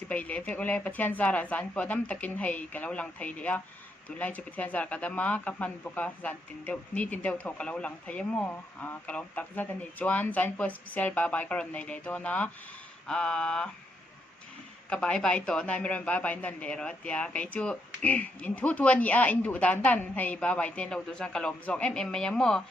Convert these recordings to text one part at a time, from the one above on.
chỉ bày lệ về ole bắt thiên zara zan po dam takin hay cái lâu lăng thấy đi tụi lại chỉ bắt thiên zara cái đama các man boka zan tin đều ni tin đều thâu cái lâu lăng thấy mo cái lâu tắc ra đến chuan zan po special ba bai karon này lệ đó na cái bai bai to na mi ron bai bai nan lệ rồi tia cái chu in thu tuan ni in du dan dan hay ba bai ten lâu tu zan cái lom zok mai mo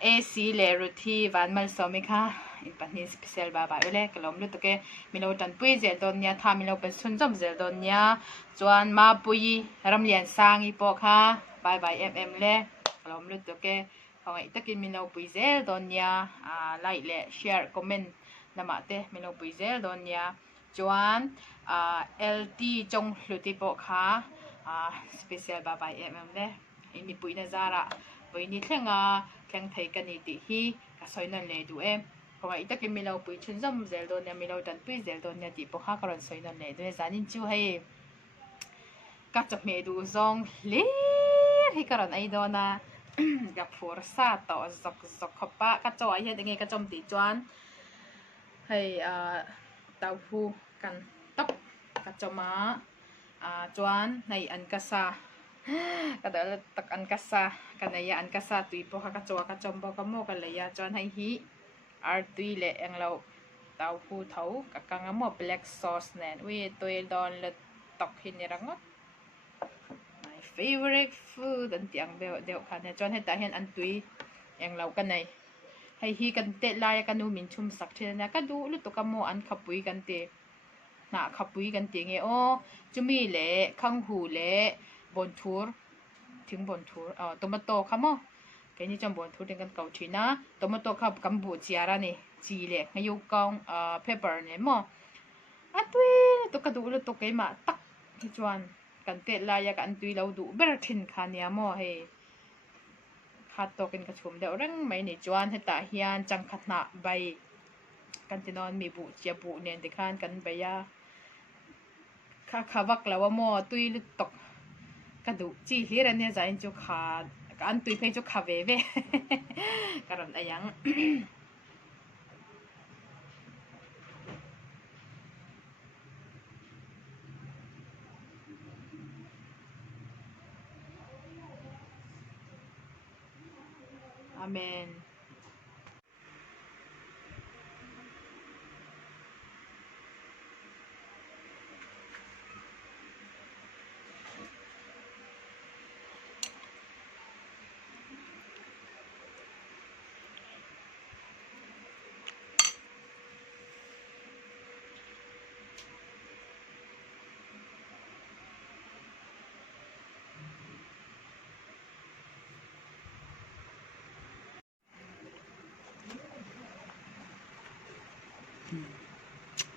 AC le ruthi van mal somi kha in pani special ba ba ole kalom lu to ke milo tan pui zel don nya tha milo pen sun jom zel don nya chuan ma pui ram lian sang i po kha bye bye le kalom lu to ke hoi takin milo pui zel don nya like le share comment lama te milo pui zel don nya chuan LT chong hluti po kha special ba bye le ini pui na zara pui ni thlenga theng thei kan ni ti hi ka soinan le du không ai tất cái mình lâu bưởi chân râm dễ đồn nhà mình lâu tận bưởi dễ đồn nhà thì bốc khác còn soi ngon này nên giá nên chú hay các chụp mẹ đủ rong lê thì còn ai đó na gặp forsa tỏ dọc dọc khắp ba các cháu ấy hiện nghe các trong tỷ choán hay tàu phu cần tóc các cháu má choán này Ankasa cái đó là tắc Ankasa cái này Ankasa tùy bốc các cháu các trong bốc cái mô cái này choán hay hi tùy lệ anh lâu tàu phu thấu các càng mô black sauce nè ui tôi đòn là tóc hình này ngót my favorite food anh tiếng bèo đều khá nè cho nên ta hiện ăn tùy anh lâu cái này hay hi cần tết lại cái nu mình chum sắc thế nè cái đủ lúc tôi cầm mô ăn khắp bụi cần tê nà khắp bụi cần tê nghe ô chú mi lệ khang hù lệ bon tour tiếng bon tour tomato khám ô cái này trong bon tour tiếng cần cầu thủy na tomato khắp cầm bụi chia ra nè chỉ lệ ngay yêu con pepper nè mò tùy tôi cái đủ lúc tôi cái mà tắc thì chuan cần tết lại cái ăn tùy lâu đủ bớt thìn khá nè mò hay khát to cái chum đeo răng mấy nè chuan hay ta hiền chẳng khát nạ bay kan tinon mi bu chia bu nen de khan kan baya kha khawak lawa mo tui lu tok ka du chi hira ne zain chu kha kan tui phei chu kha ve ve karon ayang amen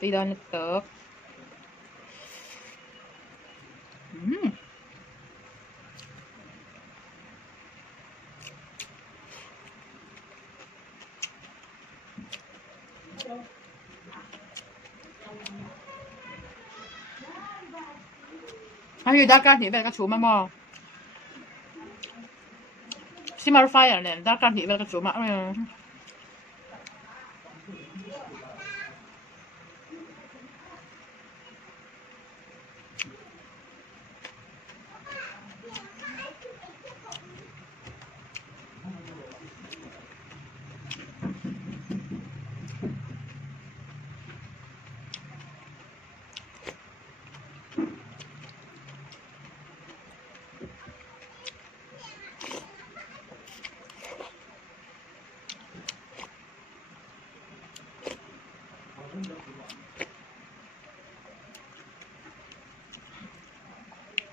tùy don tớp hay là đa can thì về cái chú mà mò simmer fire nè đa can thì về cái chú mà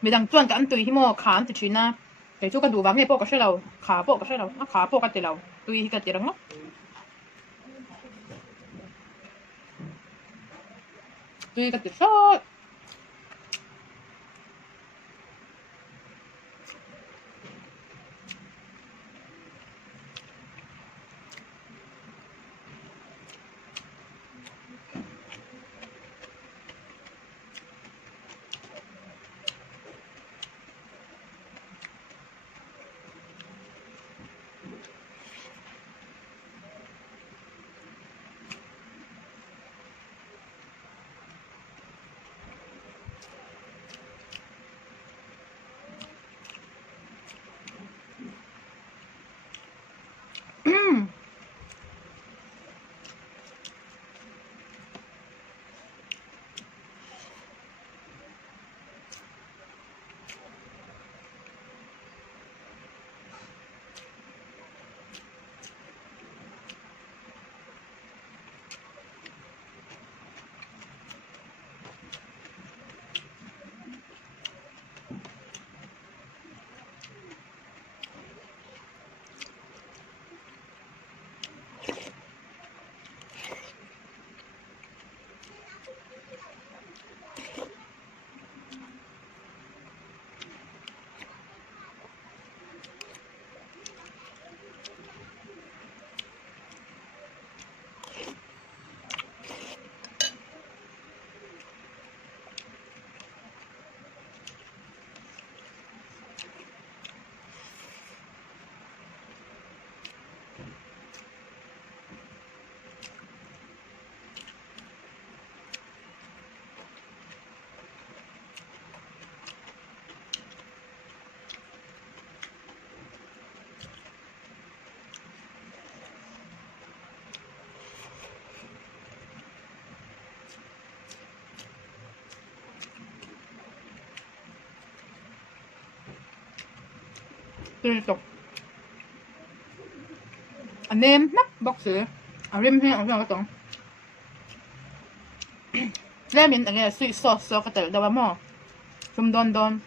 mi dang chuan ka an tui hi mo kha an ti thina ke chu ka du wang nge po ka hrelo kha po ka hrelo kha po ka ti lo tui hi ka ti rang lo tui ka ti so 또 anh em mắt bóc sữa ở rim hay ở trong cái tông ra mình anh em sweet sauce cái tờ đâu mà mò 좀 don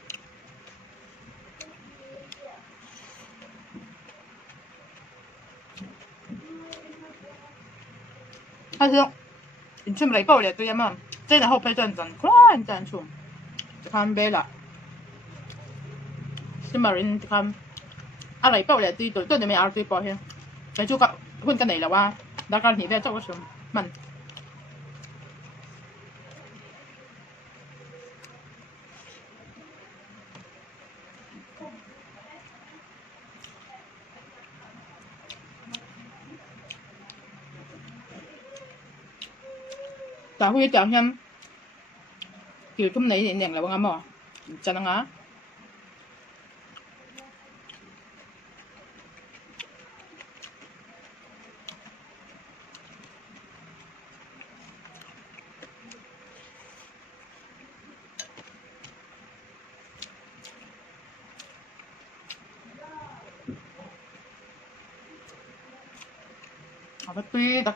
사실 인천来爆了对嘛，这然后配阵阵快阵出，就看别了，是嘛人看，来爆了对对对你们对爆先，在就个混กันไหนแล้วว่า大家你在做什么？มัน但会讲先，kiểu trong này nhẹ nhàng là bằng mỏ, chân ngã. Tapi tak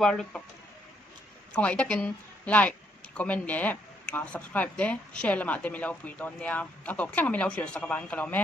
warut kung ay takin like comment le subscribe de share lama te milaw pui ton nia atop kang milaw share sa kawan kalaw me